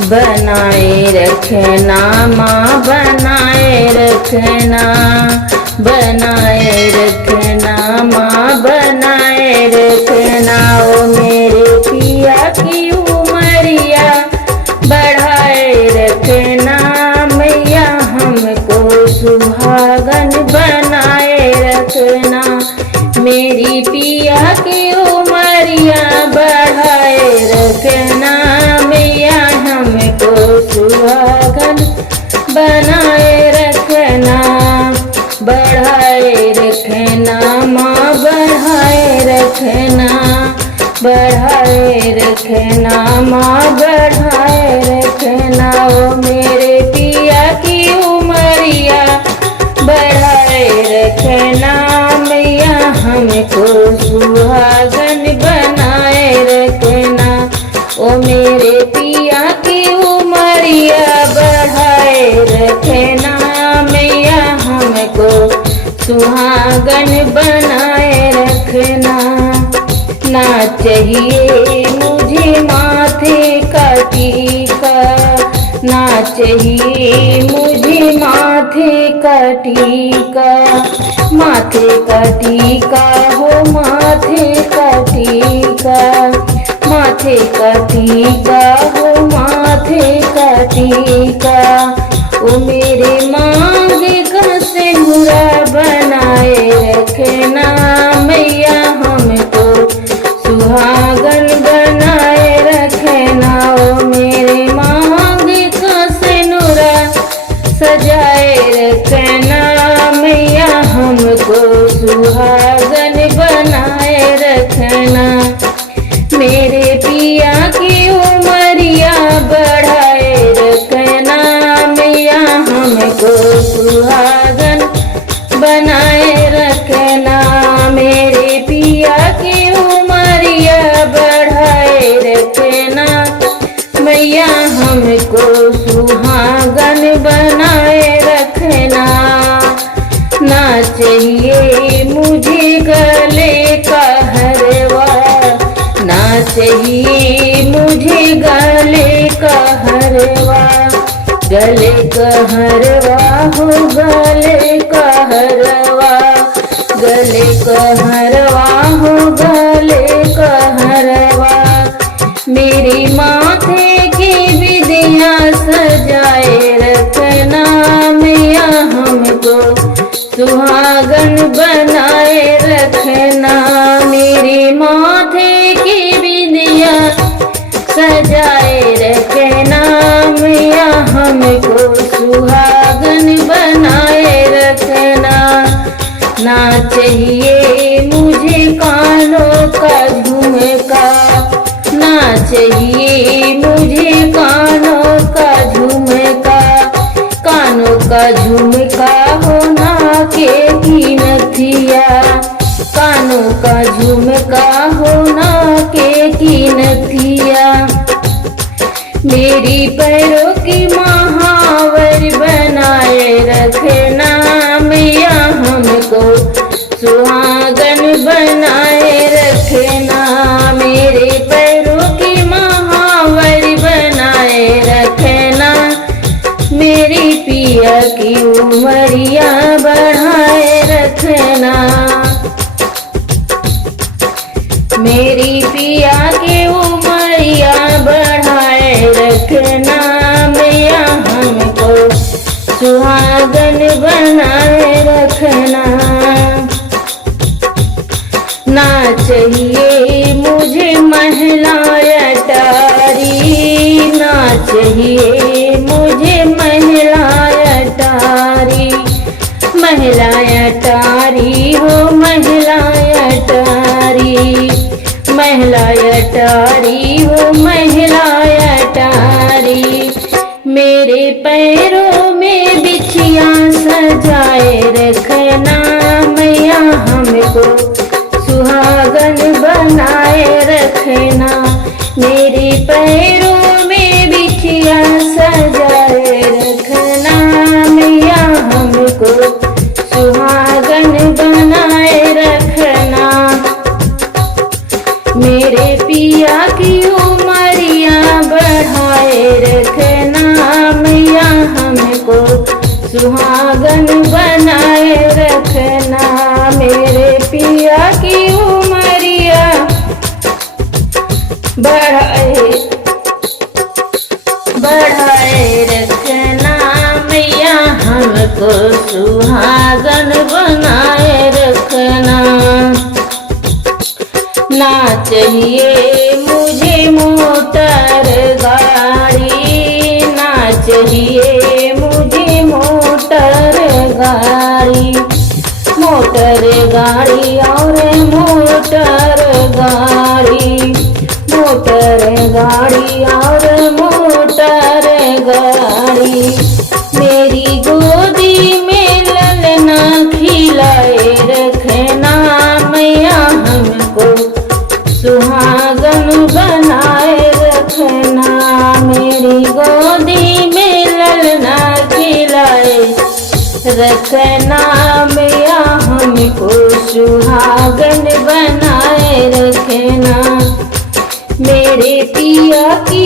बनाए रखना माँ बनाए रखना, बनाए रखना माँ बनाए रखना। ओ मेरे पिया की उमरिया बढ़ाए रखना मैया, हमको सुहागन बनाए रखना। मेरी पिया की उमरिया बढ़ाए रखना मैया, हमको सुहागन बनाए रखना। बढ़ाए रखना माँ बढ़ाए रखना, बढ़ाए रखना माँ बढ़ाए रखना। ओ मेरे पिया की उमरिया बढ़ाए रखना मैया, हमको सुहागन बनाए रखना। ओ मेरे पिया की उमरिया बढ़ाए रखना मैया, हमको सुहागन बनाए रखना। ना चाहिए मुझे माथे का टीका, ना चाहिए मुझे माथे का टीका। माथे का टीका हो माथे का टीका, माथे का टीका हो माथे का टीका। ओ मेरे मांग का सिंदूरा बनाए रखना मैया, हमको सुहागन बनाए रखना। ओ मेरे मांग का सिंदूरा सजाए रखना मैया, हमको सुहागन बनाए रखना। मेरे पिया की उमरिया बढ़ाए रखना मैया, हमको सुहागन बनाए रखना। मेरे पिया की उमरिया बढ़ाए रखना मैया, हमको सुहागन बनाए रखना। ना चाहिए मुझे गले का हरवा, ना चाहिए मुझे गले का हरवा। गले का हरवा हो गले का हरवा, गले का हरवा हो गले का हरवा। मेरी माथे की विदिया सजाए रखना मैया, हमको सुहागन बनाए रखना। मेरी माथे की विदिया सजाए रखना मैया, हमको सुहागन बनाए रखना। ना चाहिए मुझे कानों का झुमका, ना चाहिए मुझे कानों का झुमका। कानों का झुमका हो नाके की नथिया, कानों का झुमका हो नाके की नथिया। मेरी पैरों की महावर बनाए रखना मैया, हमको सुहागन बनाए रखना। मेरे पैरों की महावर बनाए रखना, मेरी पिया की उमरिया बढ़ाए रखना। मेरी पिया की उमरिया बढ़ाए रखना मैया, हमको सुहागन बनाए रखना। ना चाहिए मुझे महिला अटारी, ना चाहिए मुझे महिला अटारी। महिला अटारी हो महिला अटारी, महिला अटारी हो महिला अटारी। मेरे पैरों में बिछिया सजाए रखना मैया, हमको सुहागन बनाए रखना। मेरे पैरों में बिछिया सजाए रखना मैया, हमको सुहागन बनाए रखना। मेरे पिया की उम्र सुहागन बनाए रखना, मेरे पिया की उमरिया बढ़ाए रखना, मैया हमको सुहागन बनाए रखना। ना चाहिए मुझे मोटर गाड़ी, ना चाहिए मुझे मोटर गाड़ी, मोटर गाड़ी और मोटर गाड़ी, मोटर गाड़ी और मोटर गाड़ी। मेरी गोदी में ललना खिलाए रखना, मैया हमको सुहागन बनाए रखना, मेरी गोदी में ललना खिलाए रखना, मैया हमको सुहागन बनाए रखना। मेरे पिया की